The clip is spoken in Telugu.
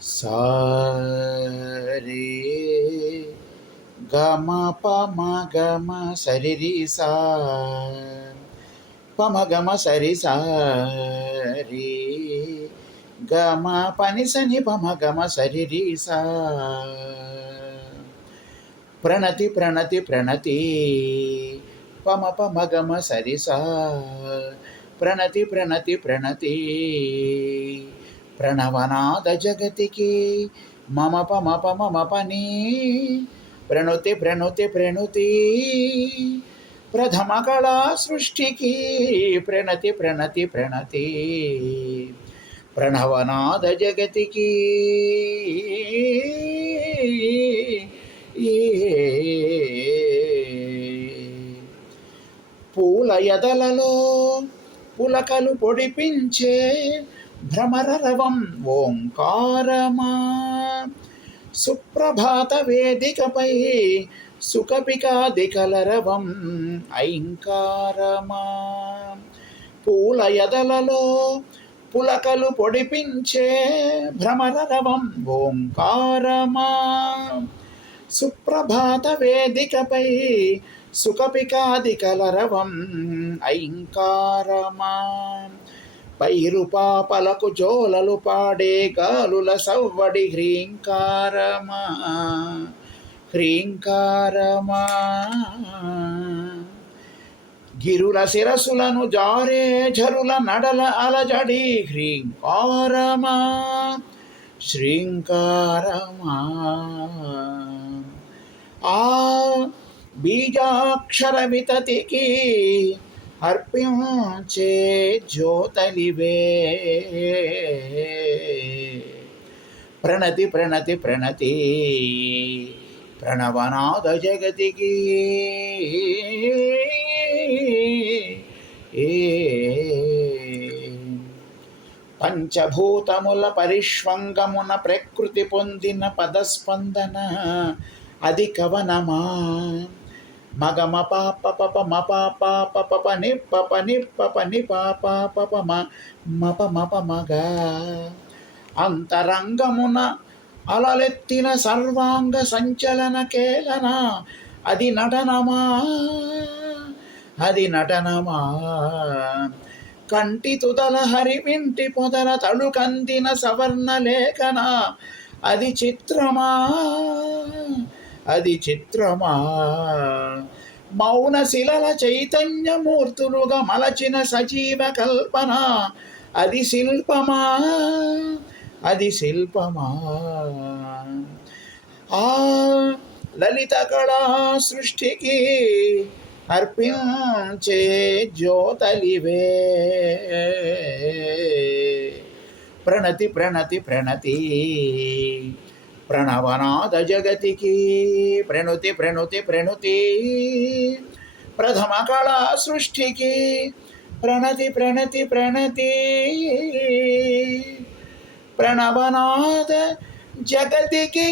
सा रे గమ పమ గమ సరి రి సా పమ గమ సరి సా రే గమ పని సని పమ గమ సరి రి సా ప్రణతి ప్రణతి ప్రణతి పమ పమ గమ సరి సా ప్రణతి ప్రణతి ప్రణతి ప్రణవనాద జగతికి మమ పమ పమ పని ప్రణుతి ప్రణుతి ప్రణుతి ప్రథమ కళా సృష్టికి ప్రణతి ప్రణతి ప్రణతి ప్రణవనాద జగతికి పూల ఎదలలో పులకలు పొడిపించే భ్రమరరవం ఓంకారమా సుప్రభాత వేదికపై సుకపికాదికలరవం ఐంకారమా పూల ఎదలలో పులకలు పొడిపించే భ్రమరరవం ఓంకారమా సుప్రభాత వేదికపై సుకపికాదికలరవం ఐంకారమా పైరుపాపలకు జోలలు పాడే గాలుల సవ్వడి హ్రీంకారమా హ్రీంకారమా గిరుల శిరసులను జారే ఝరుల నడల అలజడి హ్రీంకారమా శ్రీంకారమా ఆ బీజాక్షర వితతికి అర్పించే జ్యోతలివే ప్రణతి ప్రణతి ప్రణతి ప్రణవనాద జగతికి పంచభూతముల పరిష్వంగమున ప్రకృతి పొందిన పదస్పందన అది కవనమా మగమ పాప పప మ పాప పప ని పప ని పప ని పాప పప మప మప మగ అంతరంగమున అలలెత్తిన సర్వాంగ సంచలన కేలన అది నటనమా అది నటనమా కంటి తుదల హరివింటి పొదల తళుకందిన సవర్ణ లేఖన అది చిత్రమా అది చిత్రమా మౌన శిలల చైతన్యమూర్తులుగా మలచిన సజీవ కల్పన అది శిల్పమా అది శిల్పమా ఆ లలిత కళా సృష్టికి అర్పించే జ్యోతలివే ప్రణతి ప్రణతి ప్రణతి ప్రణవనాద జగతికి ప్రణుతి ప్రణుతి ప్రణుతి ప్రథమ కళా సృష్టికి ప్రణతి ప్రణతి ప్రణతి ప్రణవనాద జగతికి